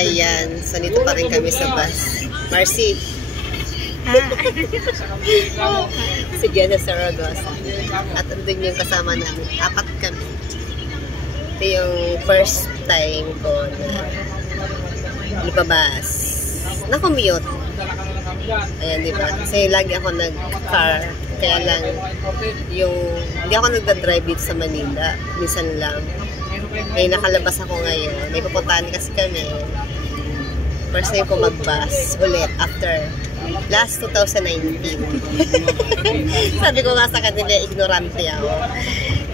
Ayan. So, dito pa rin kami sa bus. Marcy. Si Jenna Saragosa. At andun yung kasama namin. 4 kami. Ito yung first time ko na lumabas. Na-commute. Ayan, diba? Kasi lagi ako nag-car. Kaya lang, hindi ako nagda-drive dito sa Manila. Minsan lang. May nakalabas ako ngayon. May pupuntahan kasi kami. First time ko mag-bus ulit after last 2019. Sabi ko nga sa kanila, ignorante ako.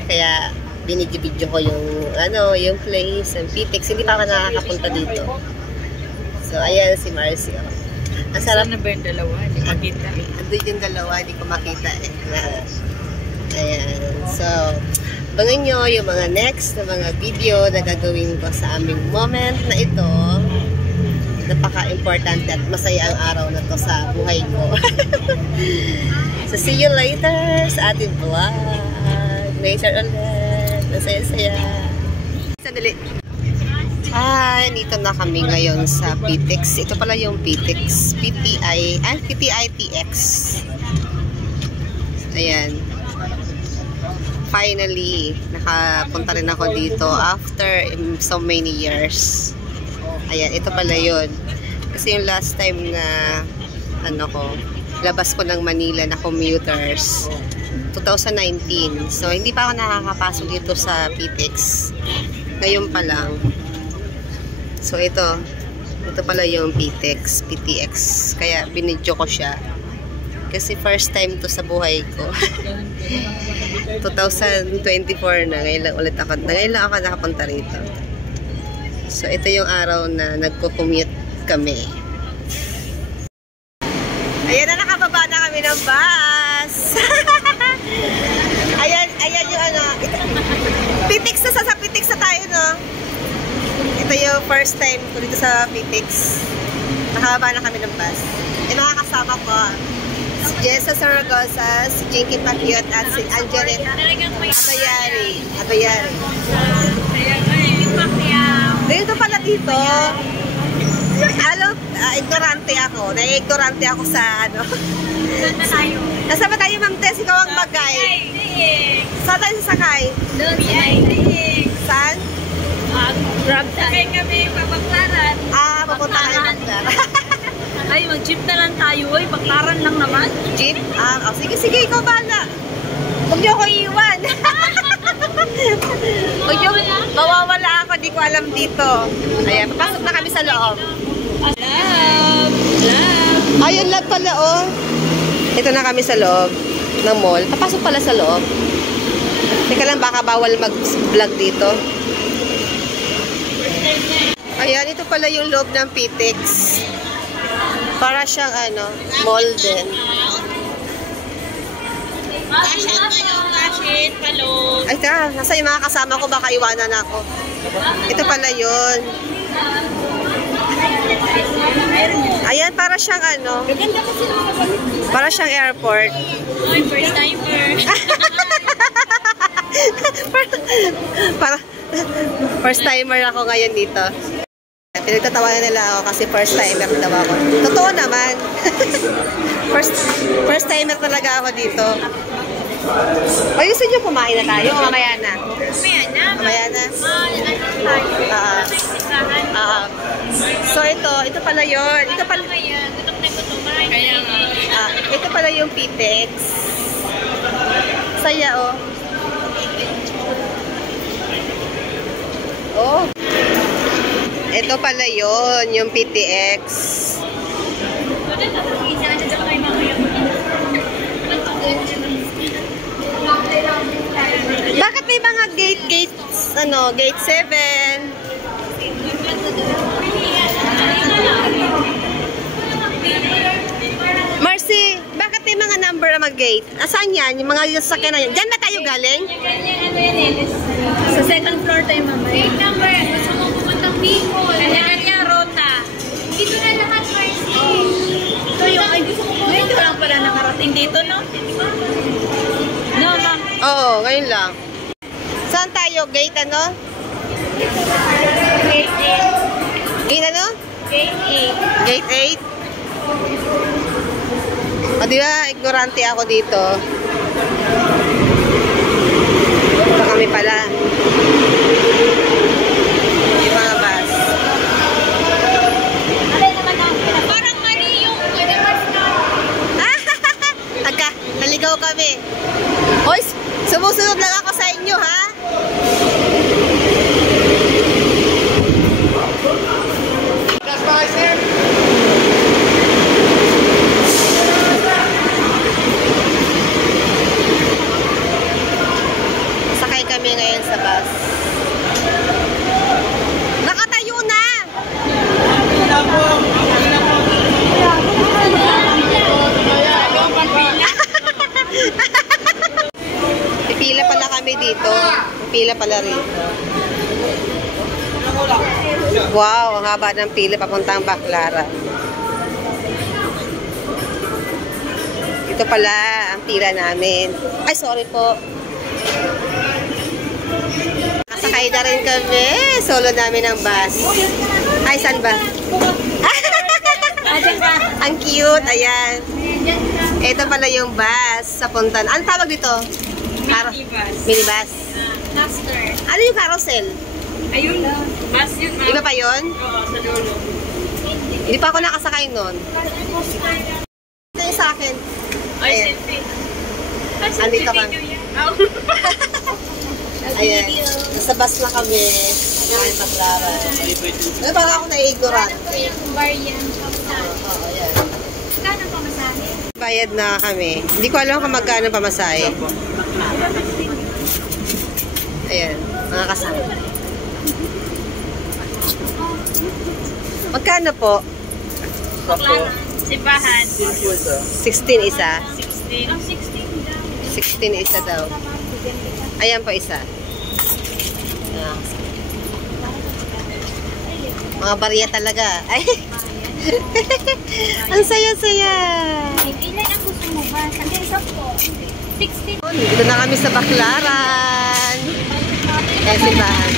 Kaya, binidyo-video ko yung place, yung PTEX. Hindi pa ako nakakapunta dito. So, ayan si Marcio. Ang sarap. Saan na ba yung dalawa? Hindi makita. Andun yung dalawa, hindi ko makita eh. Ayan. So, abangan nyo yung mga next na mga video na gagawin ko sa aming moment na ito. Napaka-importante at masaya ang araw na to sa buhay ko. So, see you later sa ating vlog. Later ulit. Masaya-saya. Sandali. Dito na kami ngayon sa PTEX. Ito pala yung PTEX. PTITX. Ayan. Finally, nakapunta rin ako dito after so many years. Ayan, ito pala yun. Kasi yung last time na labas ko ng Manila na commuters 2019. So, hindi pa ako nakakapasok dito sa PTEX. Ngayon pa lang. So, ito pala yung PTEX. Kaya, binidyo ko siya. Kasi first time to sa buhay ko. 2024 na. Ngayon lang ako nakapunta rito. So, ito yung araw na nagko-commute kami. Ayan na, nakababa na kami ng bus. Ayan yung PTEX na sa PTEX na tayo, no? Ito yung first time ko dito sa PTEX. Nakababa na kami ng bus. Yung mga kasama ko, si Jessa Saragosa, si Jinky Pakiot, at si Angelet Abayari. Dito pala dito. Ignorante ako. Ignorante ako sa Saan na tayo? Nasa ba tayo, Ma'am Tess? Ikaw ang mag-guide. Saan tayo sasakay? Doon sa Naig. Saan? Grab sakay kami, papaklaran. Papunta kayo Baklaran. Ay, mag-jeep na lang tayo. Oy, Baklaran lang naman. Jeep? Sige, ikaw bala. Huwag niyo ako iiwan. Mawawala ako, di ko alam dito. Ayan, papasok na kami sa loob. Ayun lang pala, oh. Ito na kami sa loob ng mall. Papasok pala sa loob. Teka lang, baka bawal mag-vlog dito. Ayan, ito pala yung loob ng PTEX. Para siyang mall din. Ay, tara, nasa yung mga kasama ko, baka iwanan ako. Ito pala yun. Ayan, para siyang para siyang airport. Oy, first timer. First timer ako ngayon dito. Pinagtatawanan nila ako kasi first timer daw ako. Totoo naman. First timer talaga ako dito. Ay, gusto nyo kumain na tayo? Mamaya na. Mamaya na. So, ito pala yun. Ito pala yung PTEX. Saya, oh. Oh. Ito pala yun, yung PTEX. Bakit may mga gate 7? Marcy, bakit may mga number na mag-gate? Asan yan? Yung mga sasakyan na yan. Diyan na tayo galing? Sa second floor tayo, mama. Gate number. Gusto mo pupuntang Bicol. Kanya-kanya rota. Dito na lahat, Marcy. Ito yung ngayon ko lang pala nakarating dito, no? No, ma'am. Oo, ngayon lang. Saan tayo? Gate ano? Gate 8. Gate ano? Gate 8. O, di ba, ignorante ako dito. Ito kami pala. Yung mga bus. Parang mali yung bus na. Naligaw kami. Hoy, sumusunod lang ako sa inyo, ha? Sakay kami ngayon sa bus. Nakatayo na! Pipila pala kami dito. Pipila pala rito. Wow, ang haba ng pila papuntang Baclaran. Ito pala ang pila namin. Ay, sorry po. Nakasakay na rin kami. Solo namin ang bus. Ay, saan ba? Ang cute. Ayan. Ito pala yung bus sa puntan. Ano tawag dito? Minibus. Master. Ano yung carousel? Ayun. Bus yun. Iba pa yun? Oo, sa dulo. Hindi pa ako nakasakay nun. Ito yung sa akin. Ay, Ayan. selfie. Andito ka. Ayan. Nasa bus na kami. Ngayon, Baclaran. Ano ba ako na-ignorante? Bar yan. Oo, ayan. Kano pa masahe? Bayad na kami. Hindi ko alam kung magkano pamasahe. Ayan, mga kasama. Magkano po? Baclaran. Sibahan. 16 isa. 16. Oh, 16 daw. 16 isa daw. Ayan po isa. Ayan. Mga barya talaga. Ay. Ang saya-saya. Ilan ang gusto mo ba? Sa isa po. 16. Dito na kami sa Baclaran. Ayan si Bahan.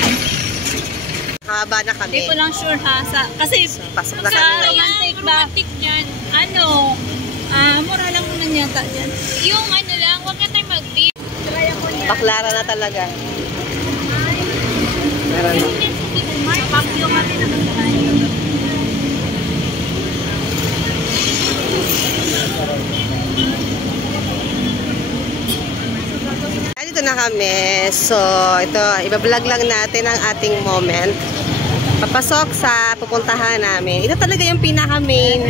Haba na kami. Hindi ko lang sure ha. Kasi Pasok na sa kami. romantic dyan, mura lang naman yata dyan. Yung ano lang, huwag na tayo mag-beer. Try ako niya. Baclaran na talaga. Meron na. Bakyo kami naman tayo. Dito na kami. So, ito, ibablog lang natin ang ating moment. Papasok sa pupuntahan namin. Ito talaga yung pinaka main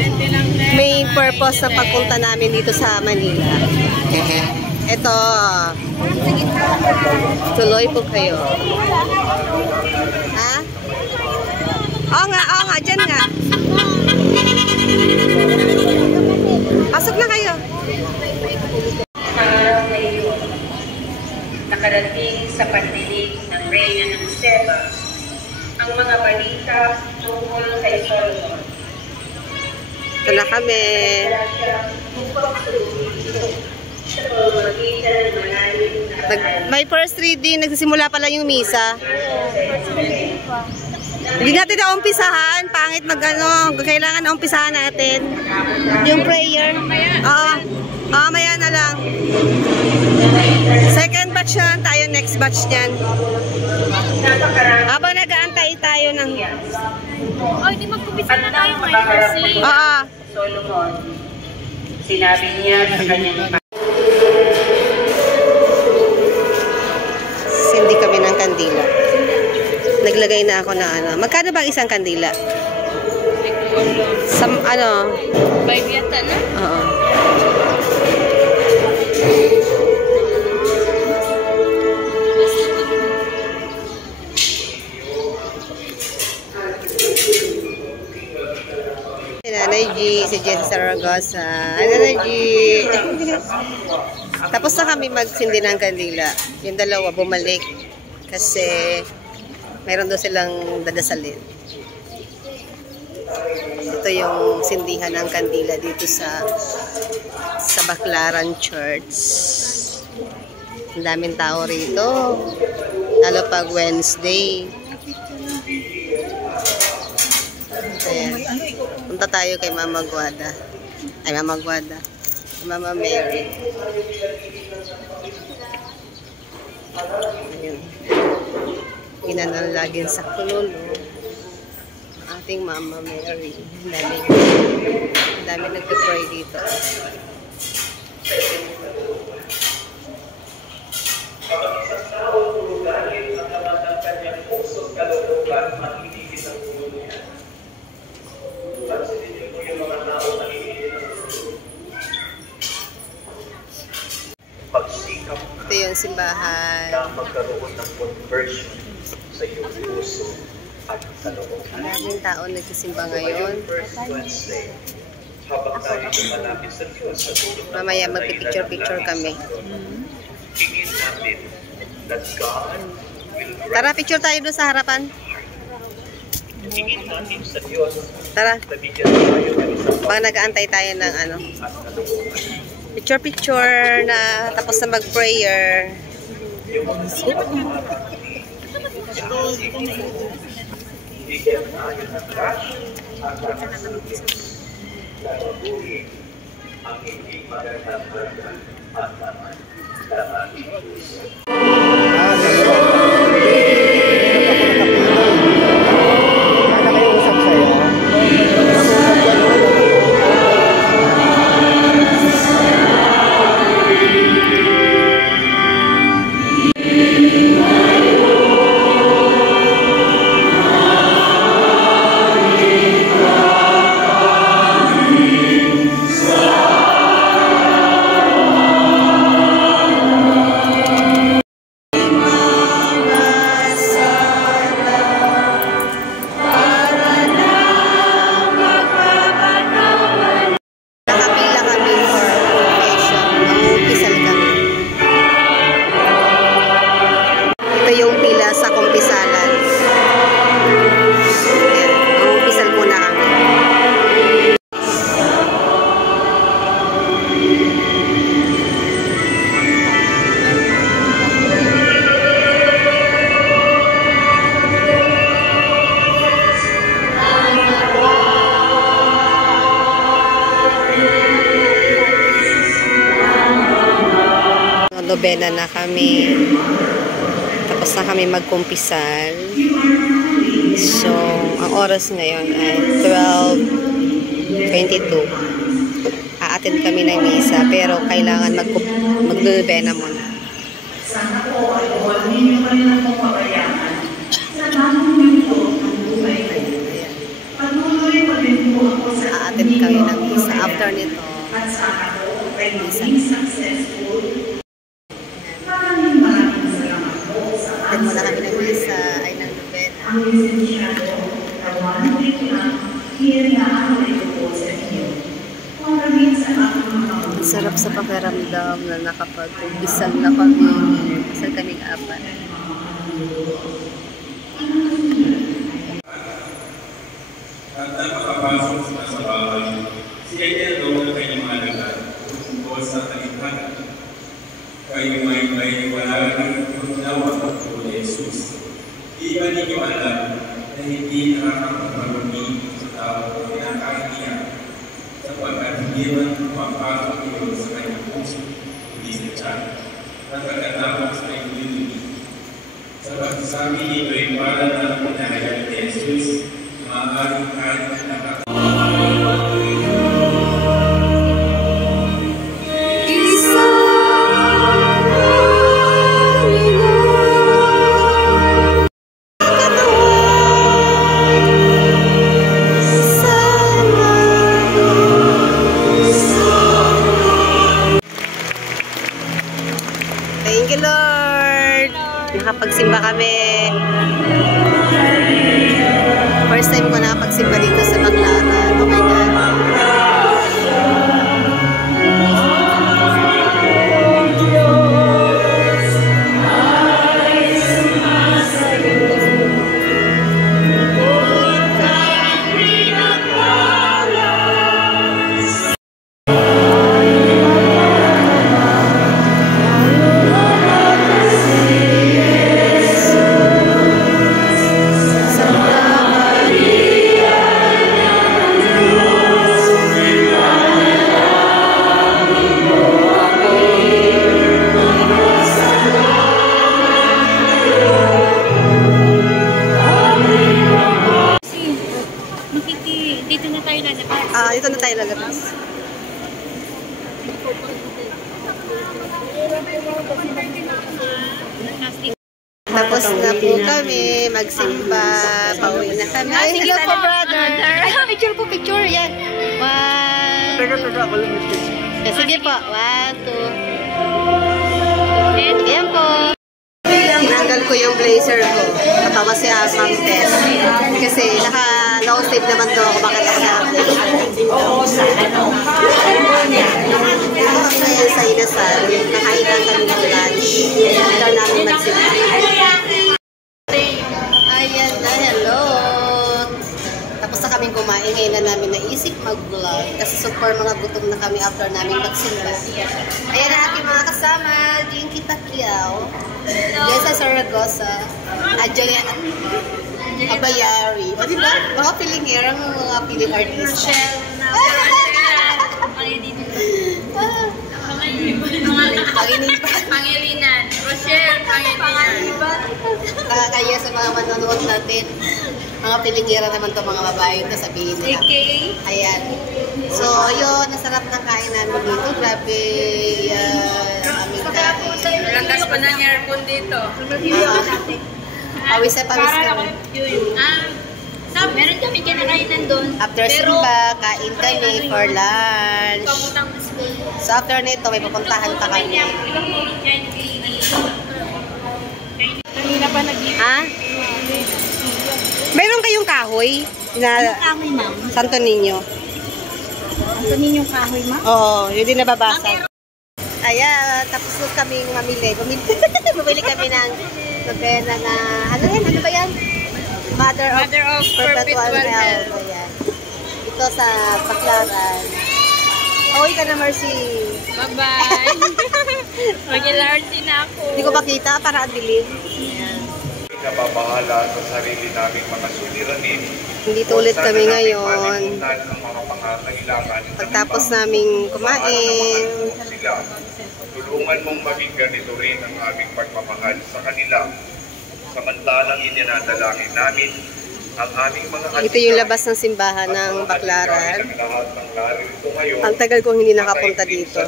purpose ng pagpunta namin dito sa Manila. Ito. Tuloy po kayo. Ha? Oo nga, dyan nga. Pasok na kayo. Nakarating sa pandinig ng Reyna ng Seba ang mga balita tungkol kay Solomon. Ito na kami. May first reading, nagsisimula pala yung misa. Hindi natin na-umpisahan, pangit kailangan na-umpisahan natin. Yung prayer. Oo, maya na lang. Second batch na tayo, next batch niyan. Habang nag-aantay tayo ng... Oh, hindi magpupisa na tayo ngayon kasi... Oo. Solomon, sinabi niya sa kanyang Sindi kami ng kandila. Naglagay na ako ng ano. Magkano ba ang isang kandila? Ano? 5 yata na? Oo. Si Nanay G, si Jessie Saragosa. Nanay G. Tapos na kami magsindi ng kandila. Yung dalawa bumalik kasi mayroon doon silang dadasalin. Ito yung sindihan ng kandila dito sa Baclaran Church. Ang daming tao rito. Lalo pag Wednesday. Ayan. Punta tayo kay Mama Guada. Ay, Mama Guada. Mama Mary. Ayun. Pinanalagin sa kulolo. Ating Mama Mary. Dami nagpe-pray dito. Kapag isang tao dahil ang laman ng kanyang puso't kalooban at itigis ang puso niya. Pansinin mo yung mga tao na itigis ang puso. Pagsikap Ito yung simbahan. na magkaroon ng conversion sa iyong puso at kalooban. Maraming tao nagsisimba ngayon. First Wednesday, habang tayo malapit sa Diyos sa tulong ng Mamaya magpipicture-picture kami. hingin natin that God will Tara, picture tayo doon sa harapan. hingin natin sa Diyos Tara. na bigyan tayo ng isang Baka nag-aantay tayo ng ano. at kalooban. Picture-picture na tapos na mag-prayer. Bigyan tayo ng grasya at pagkakas na mabuhay ang hindi magandang bagay at naman sa ating puso. Nakapila kami for confession. Mangungisal kami. Ito yung pila sa kumpisalan. Ayan, mangungisal muna kami. Nobena na kami. Tapos na kami magkumpisal. So, ang oras ngayon ay 12:22. A-attend kami ng misa, pero kailangan mag-nobena muna. Sana po ay huwag ninyo kanilang papabayaan sa namang ito ng buhay ko. Patuloy pa rin po ako sa A-attend kami ng misa. After nito, at sana po ay maging successful. Maraming salamat po sa attend muna kami ng misa, ay ng nobena. ang lisensyado na warranty na hinaan ito po sa inyo. Maraming salamat mga Ang sarap sa pakiramdam na nakapag-kumpisal na kami. Sa kaming apat. At napakapasok sa bahay, siya ay nagawa ng kanyang mga lagat tungkol sa talikhanan. Kayo may wala ng pagnawa tungkol ni Jesus. Di ba ninyo alam na hindi nakakapagmarumi sa tao o kinakain niya sapagkat hindi man pumapasok iyon sa kanyang puso, hindi sa tiyan, at pagkatapos sa iyong sa pagsasabi nito ay para na pinahayag ni Jesus, maaaring kahit nakakapagmarumi. Thank you, Lord! Nakapagsimba kami. First time ko nakapagsimba dito sa Baclaran. Oh my God. Dito na tayo lalabas. Tapos na po kami, magsimba, pauwi na kami. Ay, sige po, brother. Ay, picture po, picture. Yan. 1. Sige po, 1, 2. Yan po. Tinanggal ko yung blazer ko. Katawa si Ma'am Tess. Kasi naka-low sleeve naman doon ako. Bakit ako na-update? Dito kami ngayon sa Inasal. Nakain lang kami ng lunch. Ito namin magsimba. Ayan na, hello! Tapos na kaming kumain. Ngayon na namin naisip mag-vlog. Kasi super mga gutom na kami after namin magsimba. Ayan na aking mga kasama. Jinky Pacquiao. Jessa Saragosa. Julian Abayari. O diba? Mga pilingera, mga piling artista. Pangilinan. Rochelle, Pangilinan. Kaya sa mga manonood natin, mga pilingera naman to mga babae ito sabihin nila. Ayan. So, yun, nasarap na kain namin dito. Grabe, aming kain. Lakas pa ng aircon dito. Pawis na pawis kami. Meron kami kinakainan doon. After simba, kain kami for lunch. So, after nito, may pupuntahan pa kami. Kanina pa nag-iwan. Ha? Meron kayong kahoy? Kahoy, ma'am. Santo Niño. Santo Niño kahoy, ma'am? Oo, yun din nababasa. Ayan, tapos kami mamili. Bumili kami ng nobena na, ano ba yan? Mother of Perpetual Health. Ayan. Ito sa Baclaran. Uwi ka na, Mercy. Bye-bye. Mag-LRT na ako. Hindi ko makita para ang dilim. Ayan. Nababahala sa sarili naming mga suliranin. Dito ulit kami ngayon. Ng mga pangangailangan. Pagtapos naming kumain. Sila. Tulungan mong maging ganito rin ang aming pagmamahal sa kanila. Samantalang ininadalangin namin ang aming mga Ito yung labas ng simbahan ng Baclaran. Ang tagal kong hindi nakapunta dito.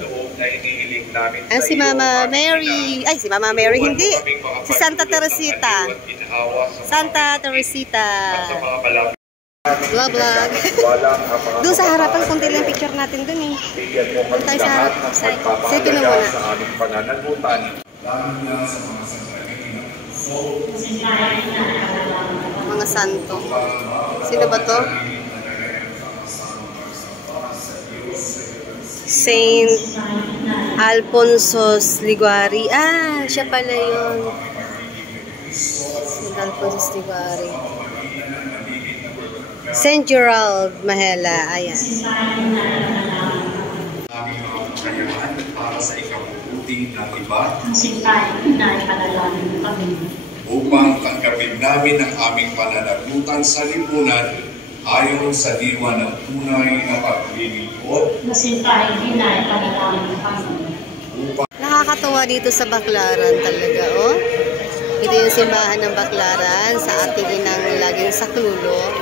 Ay, si Mama Mary. Ay, si Mama Mary hindi. Si Santa Teresita. Santa Teresita. Vlog. Doon sa harapan, kunti lang picture natin doon eh. Doon tayo sa harap. Sige na muna. Mga santo. Sino ba to? Saint Alfonso Liguari. Ah, siya pala yun. Saint Alfonso Liguari. Saint Gerald Mahela. Ayan. Para sa ikabubuti ng iba, upang tanggapin namin ang aming pananagutan sa lipunan ayon sa diwa ng tunay na paglilingkod. Nakakatawa dito sa Baclaran talaga, oh. Ito yung simbahan ng Baclaran sa ating inang laging saklolo.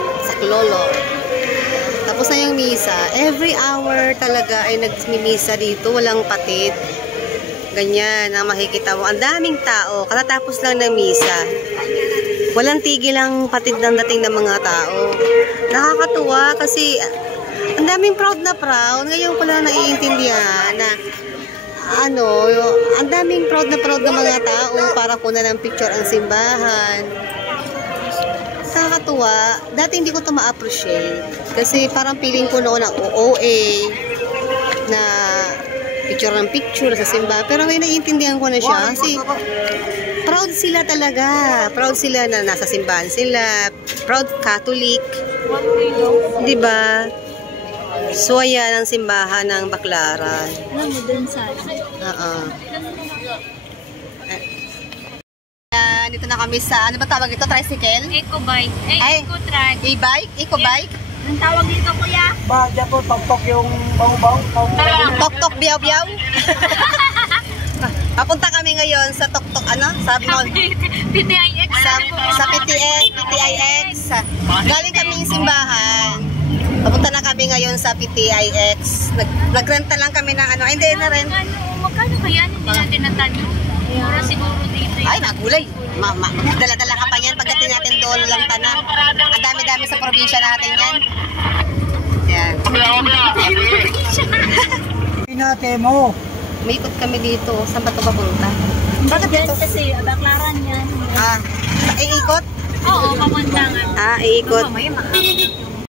Tapos na yung misa. Every hour talaga ay nagmimisa dito. Walang patid. Ganyan ang makikita mo. Ang daming tao. Katatapos lang ng misa. Walang tigil ang patid ng dating ng mga tao. Nakakatuwa kasi ang daming proud na proud. Ngayon ko lang naiintindihan na ang daming proud na mga tao para kunan ng picture ang simbahan. Nakakatuwa. Dati hindi ko ito ma-appreciate. Kasi parang feeling ko noon na OA na picture sa simbahan. Pero ngayon naiintindihan ko na siya. Kasi proud sila talaga. Proud sila na nasa simbahan sila. Proud Catholic. Diba? So ayan ang simbahan ng Baclaran. Dito na kami sa, ano ba tawag ito? Tricycle? Eco-bike. Eco-track. E-bike? Eco-bike? Anong tawag dito, kuya? Bagya po, tok-tok yung bang-bang. Tok-tok, biyaw-biyaw? Papunta kami ngayon sa tok-tok, sabi mo? PTIX. Sa PTIX. Galing kaming simbahan. Papunta na kami ngayon sa PTIX. Nagrenta lang kami ng ano. Ay, hindi na rin. Magkano kaya? Hindi natin natanong. Mura siguro dito. Ay, nagulay. Dala-dala ka pa yan. Pagdating natin doon lang tana. Ang dami-dami sa probinsya natin yan. Yan. Pinate mo. May ikot kami dito. Saan ba ito papunta? Bakit dito? Kasi baklaran yan. Iikot? Oo, papuntangan. Iikot. Mamaya